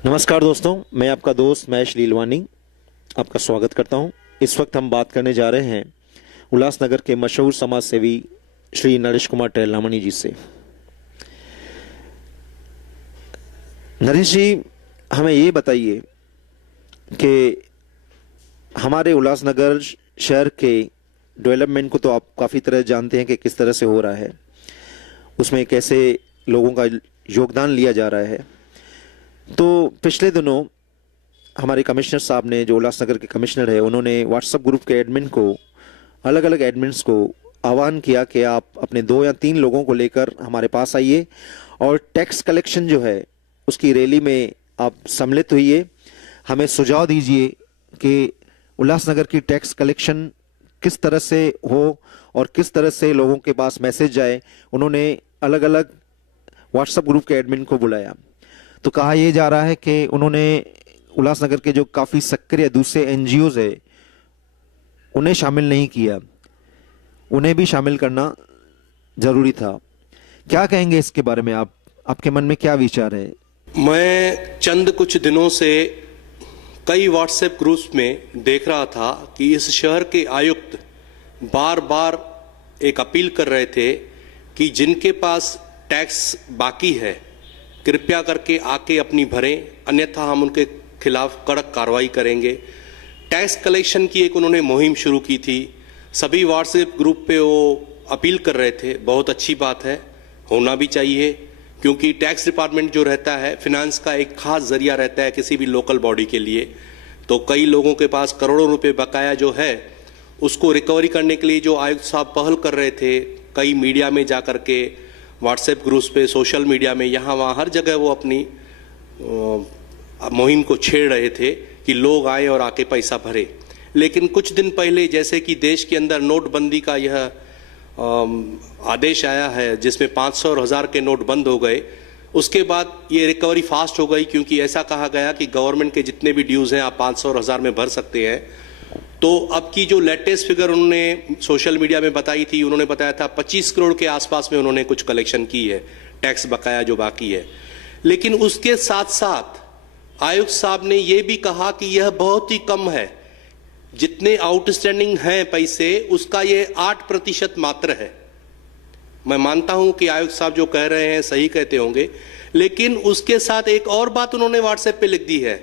नमस्कार दोस्तों, मैं आपका दोस्त महेश लीलवानी आपका स्वागत करता हूं। इस वक्त हम बात करने जा रहे हैं उल्लासनगर के मशहूर समाज सेवी श्री नरेश कुमार टेलनामणी जी से। नरेश जी, हमें ये बताइए कि हमारे उल्लासनगर शहर के डेवलपमेंट को तो आप काफ़ी तरह जानते हैं कि किस तरह से हो रहा है, उसमें कैसे लोगों का योगदान लिया जा रहा है। तो पिछले दिनों हमारे कमिश्नर साहब ने, जो उल्लासनगर के कमिश्नर है, उन्होंने व्हाट्सएप ग्रुप के एडमिन को, अलग अलग एडमिन्स को आह्वान किया कि आप अपने 2 या 3 लोगों को लेकर हमारे पास आइए और टैक्स कलेक्शन जो है उसकी रैली में आप सम्मिलित होइए। हमें सुझाव दीजिए कि उल्लासनगर की टैक्स कलेक्शन किस तरह से हो और किस तरह से लोगों के पास मैसेज जाए। उन्होंने अलग अलग व्हाट्सएप ग्रुप के एडमिन को बुलाया, तो कहा यह जा रहा है कि उन्होंने उल्लासनगर के जो काफ़ी सक्रिय दूसरे एनजीओज है उन्हें शामिल नहीं किया, उन्हें भी शामिल करना जरूरी था। क्या कहेंगे इसके बारे में? आपके मन में क्या विचार है? मैं चंद कुछ दिनों से कई व्हाट्सएप ग्रुप्स में देख रहा था कि इस शहर के आयुक्त बार बार एक अपील कर रहे थे कि जिनके पास टैक्स बाकी है कृपया करके आके अपनी भरें, अन्यथा हम उनके खिलाफ कड़क कार्रवाई करेंगे। टैक्स कलेक्शन की एक उन्होंने मुहिम शुरू की थी, सभी व्हाट्सएप ग्रुप पे वो अपील कर रहे थे। बहुत अच्छी बात है, होना भी चाहिए, क्योंकि टैक्स डिपार्टमेंट जो रहता है फिनांस का एक खास जरिया रहता है किसी भी लोकल बॉडी के लिए। तो कई लोगों के पास करोड़ों रुपए बकाया जो है उसको रिकवरी करने के लिए जो आयुक्त साहब पहल कर रहे थे, कई मीडिया में जा करके, व्हाट्सएप ग्रुप्स पे, सोशल मीडिया में, यहाँ वहाँ हर जगह वो अपनी मुहिम को छेड़ रहे थे कि लोग आए और आके पैसा भरे। लेकिन कुछ दिन पहले जैसे कि देश के अंदर नोटबंदी का यह आदेश आया है जिसमें 500 और 1000 के नोट बंद हो गए, उसके बाद ये रिकवरी फास्ट हो गई, क्योंकि ऐसा कहा गया कि गवर्नमेंट के जितने भी ड्यूज हैं आप 500 और 1000 में भर सकते हैं। तो अब की जो लेटेस्ट फिगर उन्होंने सोशल मीडिया में बताई थी, उन्होंने बताया था 25 करोड़ के आसपास में उन्होंने कुछ कलेक्शन की है, टैक्स बकाया जो बाकी है। लेकिन उसके साथ साथ आयुक्त साहब ने यह भी कहा कि यह बहुत ही कम है, जितने आउटस्टैंडिंग हैं पैसे उसका यह 8% मात्र है। मैं मानता हूं कि आयुक्त साहब जो कह रहे हैं सही कहते होंगे, लेकिन उसके साथ एक और बात उन्होंने व्हाट्सएप पे लिख दी है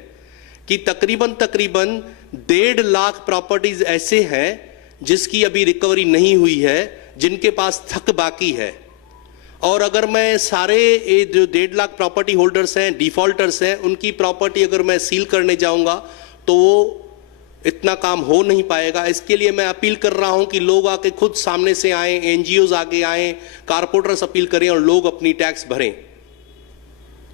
कि तकरीबन 1.5 लाख प्रॉपर्टीज ऐसे हैं जिसकी अभी रिकवरी नहीं हुई है, जिनके पास थक बाकी है। और अगर मैं सारे जो 1.5 लाख प्रॉपर्टी होल्डर्स हैं, डिफॉल्टर्स हैं, उनकी प्रॉपर्टी अगर मैं सील करने जाऊंगा तो वो इतना काम हो नहीं पाएगा। इसके लिए मैं अपील कर रहा हूं कि लोग आके खुद सामने से आए, एनजीओज आगे आए, कारपोरेटर्स अपील करें और लोग अपनी टैक्स भरें।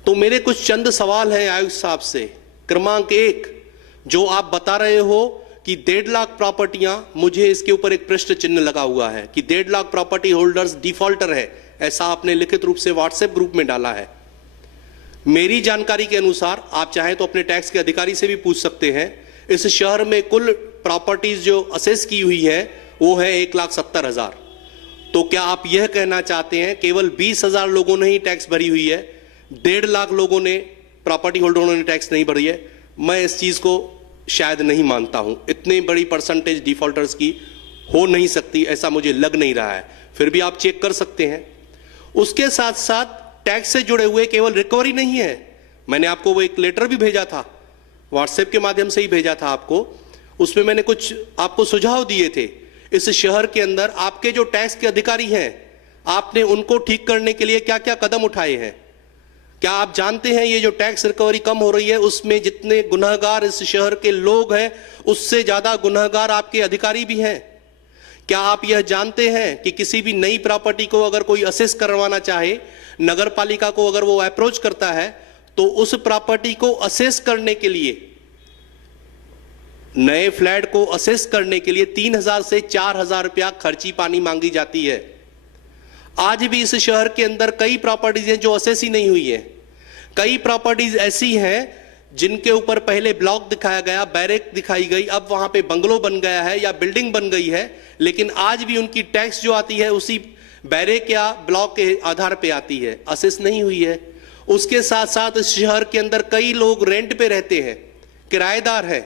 तो मेरे कुछ चंद सवाल हैं आयुक्त साहब से। क्रमांक 1, जो आप बता रहे हो कि 1.5 लाख प्रॉपर्टियां, मुझे इसके ऊपर एक प्रश्न चिन्ह लगा हुआ है कि 1.5 लाख प्रॉपर्टी होल्डर्स डिफॉल्टर है, ऐसा आपने लिखित रूप से व्हाट्सएप ग्रुप में डाला है। मेरी जानकारी के अनुसार, आप चाहें तो अपने टैक्स के अधिकारी से भी पूछ सकते हैं, इस शहर में कुल प्रॉपर्टीज जो असेस की हुई है वो है 1,70,000। तो क्या आप यह कहना चाहते हैं केवल 20,000 लोगों ने ही टैक्स भरी हुई है, 1.5 लाख लोगों ने, प्रॉपर्टी होल्डरों ने टैक्स नहीं भरी है? मैं इस चीज को शायद नहीं मानता हूं। इतनी बड़ी परसेंटेज डिफॉल्टर्स की हो नहीं सकती, ऐसा मुझे लग नहीं रहा है। फिर भी आप चेक कर सकते हैं। उसके साथ साथ टैक्स से जुड़े हुए केवल रिकवरी नहीं है, मैंने आपको वो एक लेटर भी भेजा था, व्हाट्सएप के माध्यम से ही भेजा था आपको। उसमें मैंने कुछ आपको सुझाव दिए थे। इस शहर के अंदर आपके जो टैक्स के अधिकारी हैं, आपने उनको ठीक करने के लिए क्या क्या कदम उठाए हैं? क्या आप जानते हैं ये जो टैक्स रिकवरी कम हो रही है उसमें जितने गुनहगार इस शहर के लोग हैं उससे ज्यादा गुनहगार आपके अधिकारी भी हैं? क्या आप यह जानते हैं कि किसी भी नई प्रॉपर्टी को अगर कोई असेस करवाना चाहे, नगर पालिका को अगर वो अप्रोच करता है तो उस प्रॉपर्टी को असेस करने के लिए, नए फ्लैट को असेस करने के लिए 3,000 से 4,000 रुपया खर्ची पानी मांगी जाती है। आज भी इस शहर के अंदर कई प्रॉपर्टीज हैं जो असेस ही नहीं हुई है। कई प्रॉपर्टीज ऐसी हैं जिनके ऊपर पहले ब्लॉक दिखाया गया, बैरेक दिखाई गई, अब वहां पे बंगलो बन गया है या बिल्डिंग बन गई है, लेकिन आज भी उनकी टैक्स जो आती है उसी बैरेक या ब्लॉक के आधार पे आती है, असेस नहीं हुई है। उसके साथ साथ इस शहर के अंदर कई लोग रेंट पे रहते हैं, किराएदार है।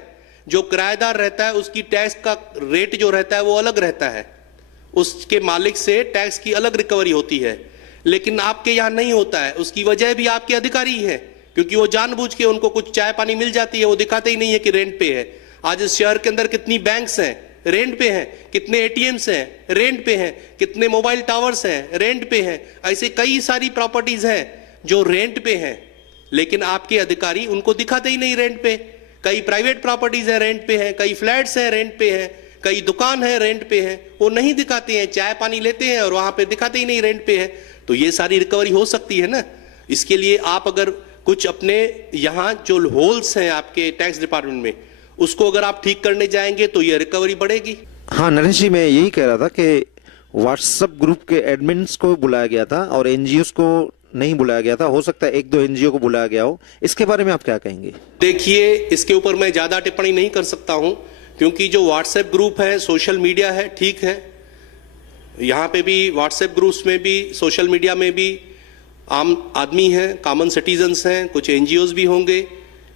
जो किराएदार रहता है उसकी टैक्स का रेट जो रहता है वो अलग रहता है, उसके मालिक से टैक्स की अलग रिकवरी होती है। लेकिन आपके यहां नहीं होता है। उसकी वजह भी आपके अधिकारी है, क्योंकि वो जानबूझ के उनको कुछ चाय पानी मिल जाती है, वो दिखाते ही नहीं है कि रेंट पे है। आज इस शहर के अंदर कितनी बैंक्स हैं, रेंट पे हैं, कितने एटीएम्स हैं, रेंट पे हैं, कितने मोबाइल टावर्स हैं, रेंट पे हैं। ऐसे कई सारी प्रॉपर्टीज हैं जो रेंट पे हैं, लेकिन आपके अधिकारी उनको दिखाते ही नहीं रेंट पे। कई प्राइवेट प्रॉपर्टीज हैं, रेंट पे हैं, कई फ्लैट्स हैं, रेंट पे हैं, कई दुकान है, रेंट पे है, वो नहीं दिखाते हैं, चाय पानी लेते हैं और वहां पे दिखाते ही नहीं रेंट पे है। तो ये सारी रिकवरी हो सकती है ना। इसके लिए आप अगर कुछ अपने यहां जो होल्स हैं आपके टैक्स डिपार्टमेंट में, उसको अगर आप ठीक करने जाएंगे तो ये रिकवरी बढ़ेगी। हाँ नरेश जी, मैं यही कह रहा था कि व्हाट्सएप ग्रुप के एडमिन्स को बुलाया गया था और एनजीओस को नहीं बुलाया गया था। हो सकता है एक दो एनजीओ को बुलाया गया हो, इसके बारे में आप क्या कहेंगे? देखिए, इसके ऊपर मैं ज्यादा टिप्पणी नहीं कर सकता हूं, क्योंकि जो व्हाट्सएप ग्रुप है, सोशल मीडिया है, ठीक है, यहां पे भी व्हाट्सएप ग्रुप्स में भी, सोशल मीडिया में भी आम आदमी हैं, कॉमन सिटीजन्स हैं, कुछ एनजीओज भी होंगे।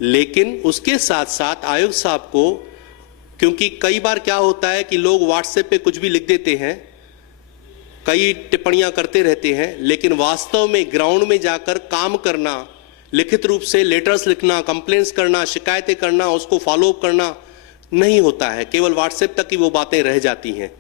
लेकिन उसके साथ साथ आयुक्त साहब को, क्योंकि कई बार क्या होता है कि लोग व्हाट्सएप पे कुछ भी लिख देते हैं, कई टिप्पणियां करते रहते हैं, लेकिन वास्तव में ग्राउंड में जाकर काम करना, लिखित रूप से लेटर्स लिखना, कंप्लेंट्स करना, शिकायतें करना, उसको फॉलो अप करना नहीं होता है। केवल व्हाट्सएप तक ही वो बातें रह जाती हैं।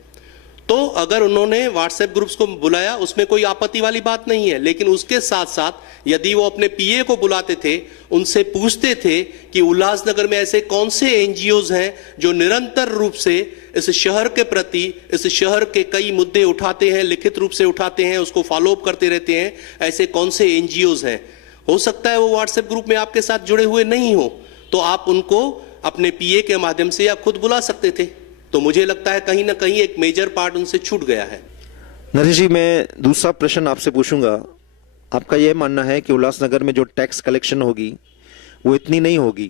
तो अगर उन्होंने व्हाट्सएप ग्रुप्स को बुलाया, उसमें कोई आपत्ति वाली बात नहीं है। लेकिन उसके साथ साथ यदि वो अपने पीए को बुलाते थे, उनसे पूछते थे कि उल्लासनगर में ऐसे कौन से एनजीओज हैं जो निरंतर रूप से इस शहर के प्रति, इस शहर के कई मुद्दे उठाते हैं, लिखित रूप से उठाते हैं, उसको फॉलो अप करते रहते हैं, ऐसे कौन से एनजीओज हैं। हो सकता है वो व्हाट्सएप ग्रुप में आपके साथ जुड़े हुए नहीं हो, तो आप उनको अपने पीए के माध्यम से या खुद बुला सकते थे। तो मुझे लगता है कहीं ना कहीं एक मेजर पार्ट उनसे छूट गया है। नरेश जी, मैं दूसरा प्रश्न आपसे पूछूंगा। आपका यह मानना है कि उल्लासनगर में जो टैक्स कलेक्शन होगी वो इतनी नहीं होगी।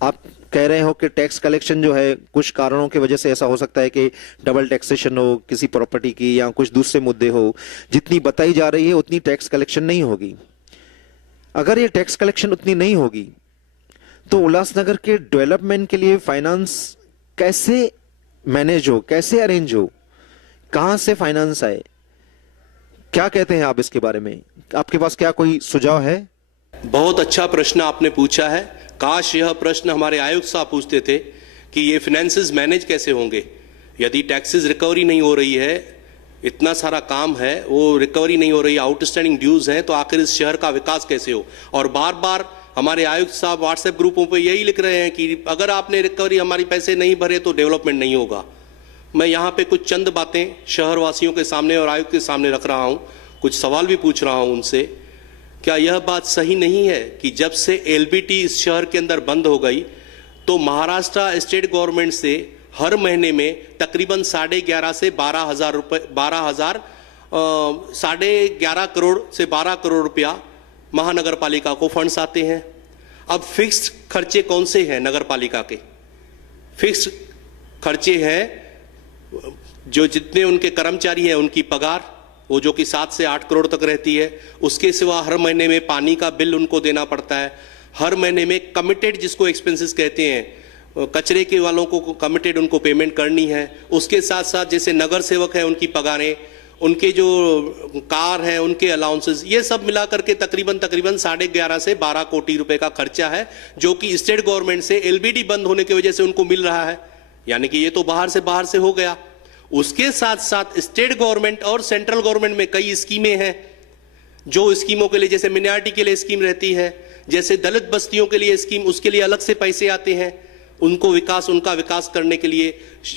आप कह रहे हो कि टैक्स कलेक्शन जो है कुछ कारणों की वजह से ऐसा हो सकता है कि डबल टैक्सेशन हो किसी प्रॉपर्टी की या कुछ दूसरे मुद्दे हो, जितनी बताई जा रही है उतनी टैक्स कलेक्शन नहीं होगी। अगर ये टैक्स कलेक्शन उतनी नहीं होगी तो उल्लासनगर के डेवलपमेंट के लिए फाइनेंस कैसे मैनेज हो, कैसे अरेंज हो, कहां से फाइनेंस आए? क्या कहते हैं आप इसके बारे में? आपके पास क्या कोई सुझाव है? बहुत अच्छा प्रश्न आपने पूछा है। काश यह प्रश्न हमारे आयुक्त साहब पूछते थे कि ये फाइनेंसेस मैनेज कैसे होंगे। यदि टैक्सेस रिकवरी नहीं हो रही है, इतना सारा काम है, वो रिकवरी नहीं हो रही, आउटस्टैंडिंग ड्यूज हैं, तो आखिर इस शहर का विकास कैसे हो। और बार बार हमारे आयुक्त साहब व्हाट्सएप ग्रुपों पे यही लिख रहे हैं कि अगर आपने रिकवरी हमारी पैसे नहीं भरे तो डेवलपमेंट नहीं होगा। मैं यहाँ पे कुछ चंद बातें शहरवासियों के सामने और आयुक्त के सामने रख रहा हूँ, कुछ सवाल भी पूछ रहा हूँ उनसे। क्या यह बात सही नहीं है कि जब से एलबीटी इस शहर के अंदर बंद हो गई तो महाराष्ट्र स्टेट गवर्नमेंट से हर महीने में तकरीबन 11.5 से 12,000 रुपये, 11.5 करोड़ से 12 करोड़ रुपया महानगर पालिका को फंड्स आते हैं। अब फिक्स्ड खर्चे कौन से हैं नगर पालिका के? फिक्स्ड खर्चे हैं जो जितने उनके कर्मचारी हैं उनकी पगार, वो जो कि 7 से 8 करोड़ तक रहती है। उसके सिवा हर महीने में पानी का बिल उनको देना पड़ता है। हर महीने में कमिटेड, जिसको एक्सपेंसेस कहते हैं, कचरे के वालों को कमिटेड उनको पेमेंट करनी है। उसके साथ साथ जैसे नगर सेवक हैं उनकी पगारें, उनके जो कार हैं उनके अलाउंसेस, ये सब मिलाकर के तकरीबन 11.5 से 12 कोटी रुपए का खर्चा है, जो कि स्टेट गवर्नमेंट से एलबीडी बंद होने की वजह से उनको मिल रहा है। यानी कि ये तो बाहर से हो गया। उसके साथ साथ स्टेट गवर्नमेंट और सेंट्रल गवर्नमेंट में कई स्कीमें हैं, जो स्कीमों के लिए, जैसे मिनारिटी के लिए स्कीम रहती है, जैसे दलित बस्तियों के लिए स्कीम, उसके लिए अलग से पैसे आते हैं। उनका विकास करने के लिए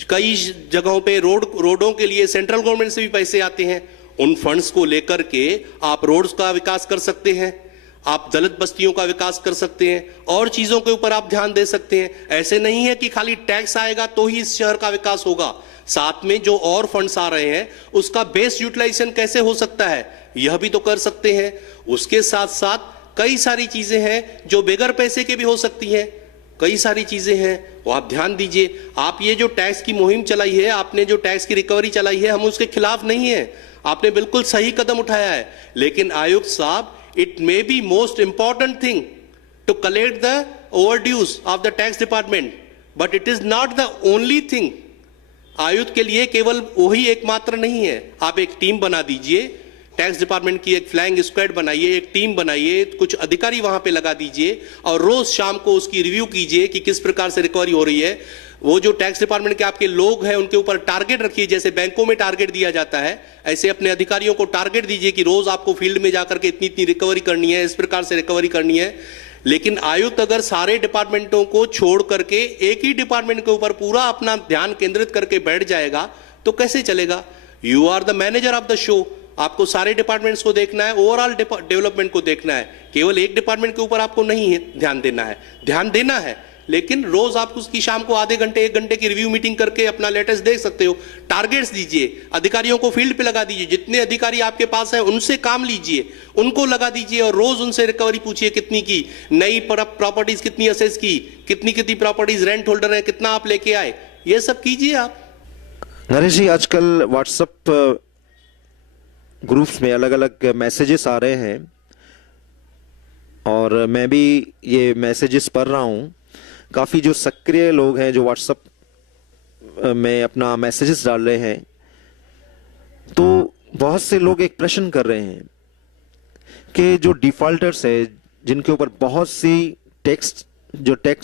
कई जगहों पे रोडों के लिए सेंट्रल गवर्नमेंट से भी पैसे आते हैं। उन फंड्स को लेकर के आप रोड्स का विकास कर सकते हैं, आप दलित बस्तियों का विकास कर सकते हैं, और चीजों के ऊपर आप ध्यान दे सकते हैं। ऐसे नहीं है कि खाली टैक्स आएगा तो ही इस शहर का विकास होगा। साथ में जो और फंड्स आ रहे हैं उसका बेस्ट यूटिलाइजेशन कैसे हो सकता है, यह भी तो कर सकते हैं। उसके साथ साथ कई सारी चीजें हैं जो बगैर पैसे के भी हो सकती हैं। कई सारी चीजें हैं, वो आप ध्यान दीजिए। आप ये जो टैक्स की मुहिम चलाई है, आपने जो टैक्स की रिकवरी चलाई है, हम उसके खिलाफ नहीं है, आपने बिल्कुल सही कदम उठाया है। लेकिन आयुक्त साहब, it may be most important thing to collect the overdues of the tax department, but it is not the only thing. आयुक्त के लिए केवल वही एकमात्र नहीं है. आप एक टीम बना दीजिए, टैक्स डिपार्टमेंट की एक फ्लाइंग स्क्वाड बनाइए, एक टीम बनाइए, कुछ अधिकारी वहां पे लगा दीजिए और रोज शाम को उसकी रिव्यू कीजिए कि किस प्रकार से रिकवरी हो रही है. वो जो टैक्स डिपार्टमेंट के आपके लोग हैं उनके ऊपर टारगेट रखिए, जैसे बैंकों में टारगेट दिया जाता है, ऐसे अपने अधिकारियों को टारगेट दीजिए कि रोज आपको फील्ड में जाकर के इतनी इतनी रिकवरी करनी है, इस प्रकार से रिकवरी करनी है. लेकिन आयुक्त अगर सारे डिपार्टमेंटों को छोड़ करके एक ही डिपार्टमेंट के ऊपर पूरा अपना ध्यान केंद्रित करके बैठ जाएगा तो कैसे चलेगा. You are the manager of the show. आपको सारे डिपार्टमेंट्स को देखना है, ओवरऑल डेवलपमेंट को देखना है. केवल एक डिपार्टमेंट के ऊपर आपको नहीं ध्यान देना है, ध्यान देना है, लेकिन रोज आप उसकी शाम को आधे घंटे 1 घंटे की रिव्यू मीटिंग करके अपना लेटेस्ट देख सकते हो. टारगेट्स दीजिए, अधिकारियों को फील्ड पे लगा दीजिए, जितने अधिकारी आपके पास हैं उनसे काम लीजिए, उनको लगा दीजिए और रोज उनसे रिकवरी पूछिए कितनी की, नई प्रॉपर्टीज कितनी असेस की, कितनी कितनी प्रॉपर्टीज रेंट होल्डर है, कितना आप लेके आए, ये सब कीजिए आप. नरेश जी, आजकल व्हाट्सएप ग्रुप्स में अलग अलग मैसेजेस आ रहे हैं और मैं भी ये मैसेजेस पढ़ रहा हूं. काफी जो सक्रिय लोग हैं जो व्हाट्सएप में अपना मैसेजेस डाल रहे हैं, तो बहुत से लोग एक प्रश्न कर रहे हैं कि जो डिफॉल्टर्स है जिनके ऊपर बहुत सी टैक्स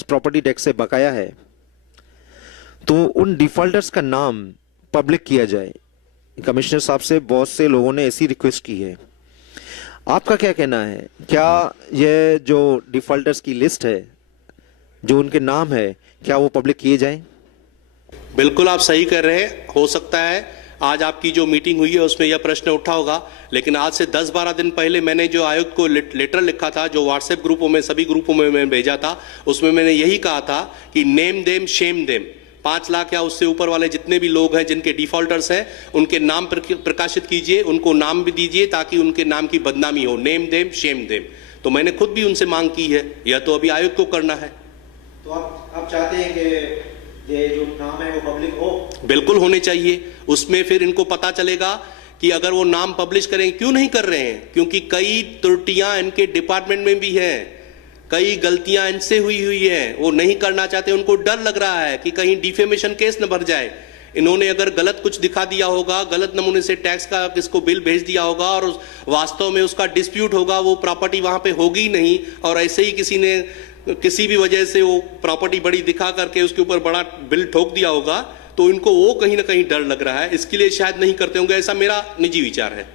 प्रॉपर्टी टैक्स से बकाया है, तो उन डिफॉल्टर्स का नाम पब्लिक किया जाए. कमिश्नर साहब से बहुत से लोगों ने ऐसी रिक्वेस्ट की है. आपका क्या कहना है, क्या यह जो डिफॉल्टर्स की लिस्ट है, जो उनके नाम है, क्या वो पब्लिक किए जाएं? बिल्कुल आप सही कर रहे हैं. हो सकता है आज आपकी जो मीटिंग हुई है उसमें यह प्रश्न उठा होगा, लेकिन आज से 10-12 दिन पहले मैंने जो आयुक्त को लेटर लिखा था, जो व्हाट्सएप ग्रुपों में सभी ग्रुपों में मैंने भेजा था, उसमें मैंने यही कहा था कि name them shame them. 5 lakh या उससे ऊपर वाले जितने भी लोग हैं जिनके डिफॉल्टर्स हैं उनके नाम प्रकाशित कीजिए, उनको नाम भी दीजिए ताकि उनके नाम की बदनामी हो. Name them shame them. तो मैंने खुद भी उनसे मांग की है, यह तो अभी आयुक्त को करना है. तो आप चाहते हैं कि ये जो नाम है वो पब्लिक हो? बिल्कुल होने चाहिए. उसमें फिर इनको पता चलेगा कि अगर वो नाम पब्लिश करें, क्यों नहीं कर रहे हैं, क्योंकि कई त्रुटियां इनके डिपार्टमेंट में भी हैं, कई गलतियां इनसे हुई है, वो नहीं करना चाहते. उनको डर लग रहा है कि कहीं डिफेमेशन केस न भर जाए. इन्होंने अगर गलत कुछ दिखा दिया होगा, गलत नमूने से टैक्स का किसको बिल भेज दिया होगा और वास्तव में उसका डिस्प्यूट होगा, वो प्रॉपर्टी वहां पे होगी नहीं, और ऐसे ही किसी ने किसी भी वजह से वो प्रॉपर्टी बड़ी दिखा करके उसके ऊपर बड़ा बिल ठोक दिया होगा, तो इनको वो कहीं ना कहीं डर लग रहा है, इसके लिए शायद नहीं करते होंगे. ऐसा मेरा निजी विचार है.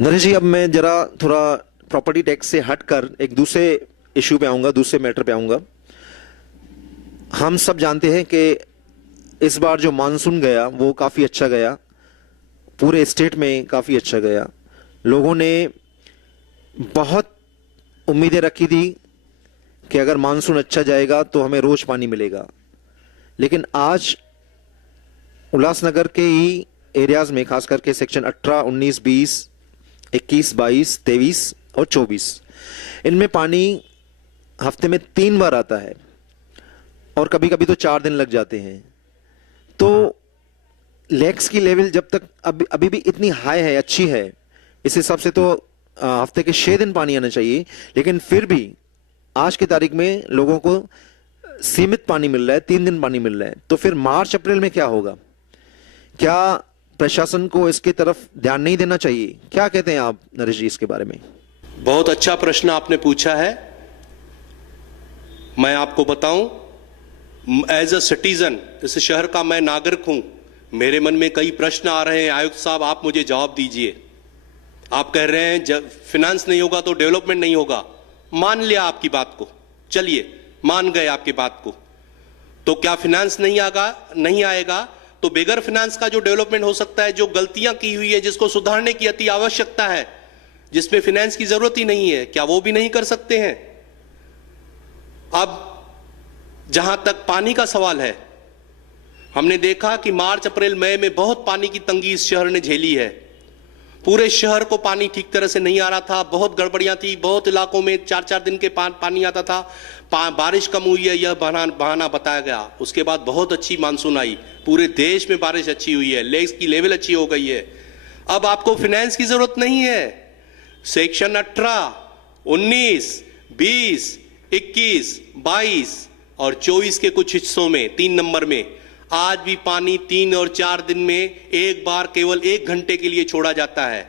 नरेश जी, अब मैं जरा थोड़ा प्रॉपर्टी टैक्स से हटकर एक दूसरे इश्यू पे आऊंगा, दूसरे मैटर पे आऊंगा. हम सब जानते हैं कि इस बार जो मानसून गया वो काफी अच्छा गया, पूरे स्टेट में काफी अच्छा गया. लोगों ने बहुत उम्मीदें रखी थी कि अगर मानसून अच्छा जाएगा तो हमें रोज पानी मिलेगा, लेकिन आज उल्लासनगर के ही एरियाज में, खास करके सेक्शन 18, 19, 20, 21, 22, 23 और 24, इनमें पानी हफ्ते में 3 बार आता है और कभी कभी तो 4 दिन लग जाते हैं. तो लेक्स की लेवल जब तक अभी भी इतनी हाई है, अच्छी है, इस हिसाब से तो हफ्ते के 6 दिन पानी आना चाहिए, लेकिन फिर भी आज की तारीख में लोगों को सीमित पानी मिल रहा है, 3 दिन पानी मिल रहा है. तो फिर मार्च अप्रैल में क्या होगा? क्या प्रशासन को इसकी तरफ ध्यान नहीं देना चाहिए? क्या कहते हैं आप नरेश जी इसके बारे में? बहुत अच्छा प्रश्न आपने पूछा है. मैं आपको बताऊं, एज अ सिटीजन, इस शहर का मैं नागरिक हूं, मेरे मन में कई प्रश्न आ रहे हैं. आयुक्त साहब, आप मुझे जवाब दीजिए. आप कह रहे हैं जब फिनेंस नहीं होगा तो डेवलपमेंट नहीं होगा. मान लिया आपकी बात को, चलिए मान गए आपकी बात को, तो क्या फिनेंस नहीं आएगा तो बेगर फिनेंस का जो डेवलपमेंट हो सकता है, जो गलतियां की हुई है, जिसको सुधारने की अति आवश्यकता है, जिसमें फिनेंस की जरूरत ही नहीं है, क्या वो भी नहीं कर सकते हैं? अब जहां तक पानी का सवाल है, हमने देखा कि मार्च अप्रैल मई में बहुत पानी की तंगी इस शहर ने झेली है. पूरे शहर को पानी ठीक तरह से नहीं आ रहा था, बहुत गड़बड़ियां थी, बहुत इलाकों में 4-4 दिन के पानी आता था. बारिश कम हुई है यह बहाना बताया गया. उसके बाद बहुत अच्छी मानसून आई, पूरे देश में बारिश अच्छी हुई है, लेक्स की लेवल अच्छी हो गई है. अब आपको फाइनेंस की जरूरत नहीं है. सेक्शन 18 19, 20, 21, 22 और 24 के कुछ हिस्सों में 3 नंबर में आज भी पानी 3 और 4 दिन में एक बार केवल 1 घंटे के लिए छोड़ा जाता है।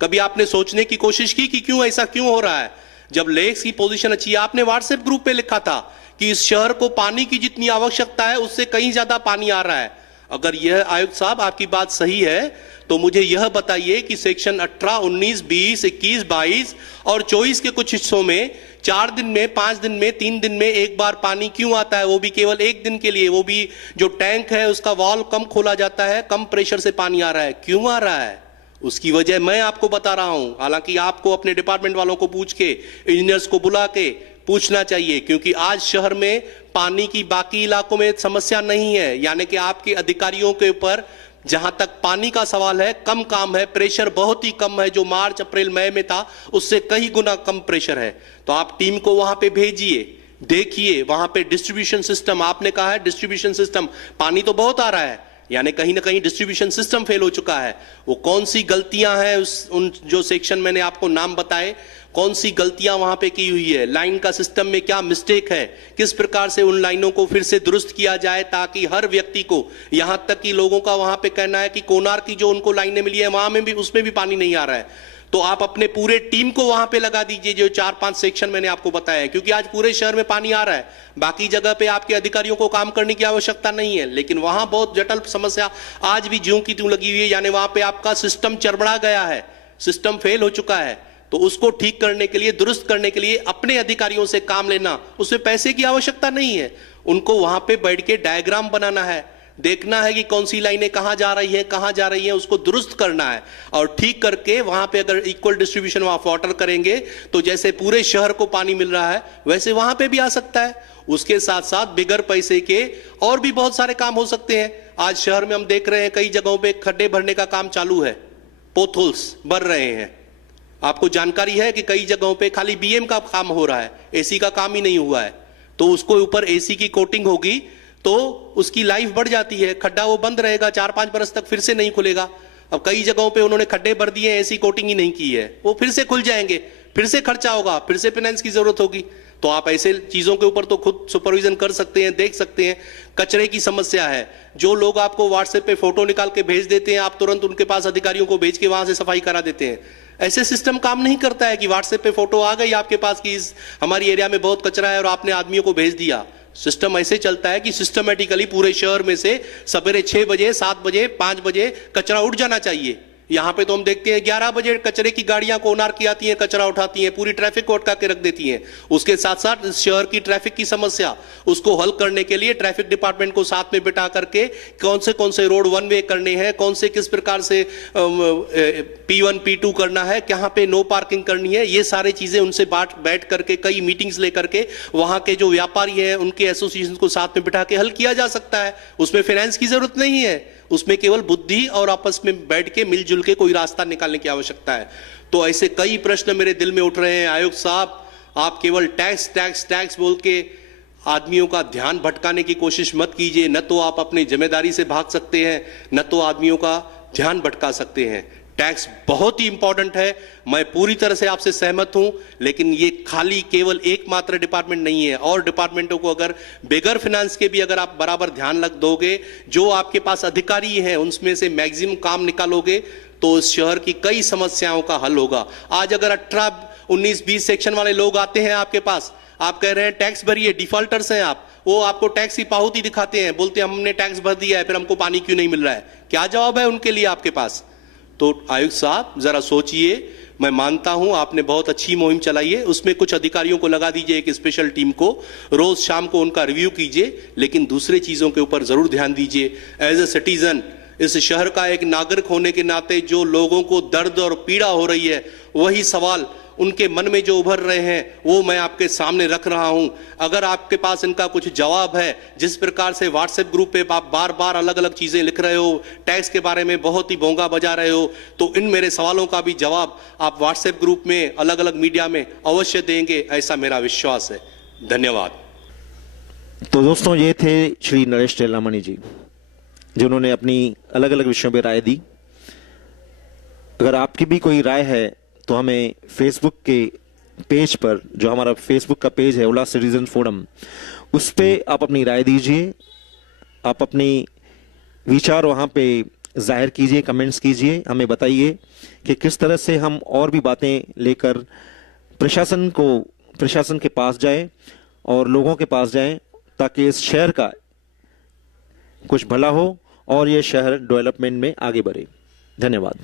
कभी आपने सोचने की कोशिश की कि क्यों ऐसा क्यों हो रहा है? जब लेक्स की पोजीशन अच्छी है, आपने व्हाट्सएप ग्रुप पे लिखा था कि इस शहर को पानी की जितनी आवश्यकता है उससे कहीं ज्यादा पानी आ रहा है। अगर यह आयुक्त साहब आपकी बात सही है तो मुझे यह बताइए कि सेक्शन 18, 19, 20, 21, 22 और 24 के कुछ हिस्सों में 4 दिन में, 5 दिन में, 3 दिन में एक बार पानी क्यों आता है, वो भी केवल 1 दिन के लिए? वो भी जो टैंक है उसका वॉल्व कम खोला जाता है, कम प्रेशर से पानी आ रहा है। क्यों आ रहा है? उसकी वजह मैं आपको बता रहा हूं। हालांकि आपको अपने डिपार्टमेंट वालों को पूछ के, इंजीनियर्स को बुला के पूछना चाहिए, क्योंकि आज शहर में पानी की बाकी इलाकों में समस्या नहीं है। यानी कि आपके अधिकारियों के ऊपर जहां तक पानी का सवाल है कम काम है, प्रेशर बहुत ही कम है। जो मार्च, अप्रैल, मई में था उससे कई गुना कम प्रेशर है। तो आप टीम को वहां पे भेजिए, देखिए वहां पे डिस्ट्रीब्यूशन सिस्टम, आपने कहा है डिस्ट्रीब्यूशन सिस्टम, पानी तो बहुत आ रहा है, यानी कहीं ना कहीं डिस्ट्रीब्यूशन सिस्टम फेल हो चुका है। वो कौन सी गलतियां हैं उन जो सेक्शन मैंने आपको नाम बताए, कौन सी गलतियां वहां पे की हुई है, लाइन का सिस्टम में क्या मिस्टेक है, किस प्रकार से उन लाइनों को फिर से दुरुस्त किया जाए ताकि हर व्यक्ति को, यहां तक कि लोगों का वहां पे कहना है कि कोनार की जो उनको लाइनें मिली है वहां में भी, उसमें भी पानी नहीं आ रहा है। तो आप अपने पूरे टीम को वहां पे लगा दीजिए जो 4-5 सेक्शन मैंने आपको बताया है, क्योंकि आज पूरे शहर में पानी आ रहा है। बाकी जगह पे आपके अधिकारियों को काम करने की आवश्यकता नहीं है, लेकिन वहां बहुत जटिल समस्या आज भी ज्यों की त्यों लगी हुई है। यानी वहां पे आपका सिस्टम चरबड़ा गया है, सिस्टम फेल हो चुका है। तो उसको ठीक करने के लिए, दुरुस्त करने के लिए अपने अधिकारियों से काम लेना, उसमें पैसे की आवश्यकता नहीं है। उनको वहां पे बैठ के डायग्राम बनाना है, देखना है कि कौन सी लाइनें कहां जा रही है, कहां जा रही है, उसको दुरुस्त करना है और ठीक करके वहां पे अगर इक्वल डिस्ट्रीब्यूशन ऑफ वाटर करेंगे तो जैसे पूरे शहर को पानी मिल रहा है वैसे वहां पे भी आ सकता है। उसके साथ साथ बिगर पैसे के और भी बहुत सारे काम हो सकते हैं। आज शहर में हम देख रहे हैं कई जगहों पे खड्डे भरने का काम चालू है, पोथोल्स भर रहे हैं। आपको जानकारी है कि कई जगहों पे खाली बीएम का काम हो रहा है, एसी का काम ही नहीं हुआ है। तो उसको ऊपर एसी की कोटिंग होगी तो उसकी लाइफ बढ़ जाती है, खड्डा वो बंद रहेगा 4-5 बरस तक, फिर से नहीं खुलेगा। अब कई जगहों पे उन्होंने खड्डे भर दिए, एसी कोटिंग ही नहीं की है, वो फिर से खुल जाएंगे, फिर से खर्चा होगा, फिर से फाइनेंस की जरूरत होगी। तो आप ऐसे चीजों के ऊपर तो खुद सुपरविजन कर सकते हैं, देख सकते हैं। कचरे की समस्या है, जो लोग आपको व्हाट्सएप पे फोटो निकाल के भेज देते हैं, आप तुरंत उनके पास अधिकारियों को भेज के वहां से सफाई करा देते हैं। ऐसे सिस्टम काम नहीं करता है कि व्हाट्सएप पे फोटो आ गई आपके पास कि इस हमारी एरिया में बहुत कचरा है और आपने आदमियों को भेज दिया। सिस्टम ऐसे चलता है कि सिस्टमेटिकली पूरे शहर में से सवेरे 6 बजे, 7 बजे, 5 बजे कचरा उठ जाना चाहिए। यहां पे तो हम देखते हैं 11 बजे कचरे की गाड़ियां कोनार की आती हैं, कचरा उठाती हैं, पूरी ट्रैफिक को अटका के रख देती हैं। उसके साथ साथ इस शहर की ट्रैफिक की समस्या, उसको हल करने के लिए ट्रैफिक डिपार्टमेंट को साथ में बिठा करके कौन से रोड 1 वे करने हैं, कौन से किस प्रकार से P1 P2 करना है, कहां पे नो पार्किंग करनी है, ये सारी चीजें उनसे बैठ करके कई मीटिंग्स लेकर के वहां के जो व्यापारी हैं उनके एसोसिएशन को साथ में बिठा के हल किया जा सकता है। उसमें फाइनेंस की जरूरत नहीं है, उसमें केवल बुद्धि और आपस में बैठ के मिलजुल के कोई रास्ता निकालने की आवश्यकता है। तो ऐसे कई प्रश्न मेरे दिल में उठ रहे हैं। आयुक्त साहब, आप केवल टैक्स टैक्स टैक्स बोल के आदमियों का ध्यान भटकाने की कोशिश मत कीजिए। न तो आप अपनी जिम्मेदारी से भाग सकते हैं, न तो आदमियों का ध्यान भटका सकते हैं। टैक्स बहुत ही इंपॉर्टेंट है, मैं पूरी तरह से आपसे सहमत हूं, लेकिन ये खाली केवल एकमात्र डिपार्टमेंट नहीं है। और डिपार्टमेंटों को अगर बेगर फाइनेंस के भी अगर आप बराबर ध्यान रख दोगे, जो आपके पास अधिकारी हैं उनमें से मैक्सिमम काम निकालोगे तो इस शहर की कई समस्याओं का हल होगा। आज अगर 18, 19, 20 सेक्शन वाले लोग आते हैं आपके पास, आप कह रहे हैं टैक्स भरिए, डिफॉल्टर्स हैं आप, वो आपको टैक्स की पाहुती दिखाते हैं, बोलते हैं हमने टैक्स भर दिया है फिर हमको पानी क्यों नहीं मिल रहा है। क्या जवाब है उनके लिए आपके पास? तो आयुक्त साहब जरा सोचिए। मैं मानता हूं आपने बहुत अच्छी मुहिम चलाई है, उसमें कुछ अधिकारियों को लगा दीजिए एक स्पेशल टीम को, रोज शाम को उनका रिव्यू कीजिए, लेकिन दूसरे चीजों के ऊपर जरूर ध्यान दीजिए। एज ए सिटीजन, इस शहर का एक नागरिक होने के नाते जो लोगों को दर्द और पीड़ा हो रही है, वही सवाल उनके मन में जो उभर रहे हैं वो मैं आपके सामने रख रहा हूं। अगर आपके पास इनका कुछ जवाब है, जिस प्रकार से व्हाट्सएप ग्रुप पे आप बार बार अलग अलग चीजें लिख रहे हो, टैक्स के बारे में बहुत ही भोंगा बजा रहे हो, तो इन मेरे सवालों का भी जवाब आप व्हाट्सएप ग्रुप में, अलग अलग मीडिया में अवश्य देंगे, ऐसा मेरा विश्वास है। धन्यवाद। तो दोस्तों, ये थे श्री नरेश टेलामणि जी, जिन्होंने अपनी अलग अलग विषयों पर राय दी। अगर आपकी भी कोई राय है तो हमें फेसबुक के पेज पर, जो हमारा फेसबुक का पेज है उल्लास सिटीजन फोरम, उस पे आप अपनी राय दीजिए, आप अपनी विचार वहाँ पे जाहिर कीजिए, कमेंट्स कीजिए, हमें बताइए कि किस तरह से हम और भी बातें लेकर प्रशासन के पास जाएं और लोगों के पास जाएं, ताकि इस शहर का कुछ भला हो और ये शहर डेवलपमेंट में आगे बढ़े। धन्यवाद।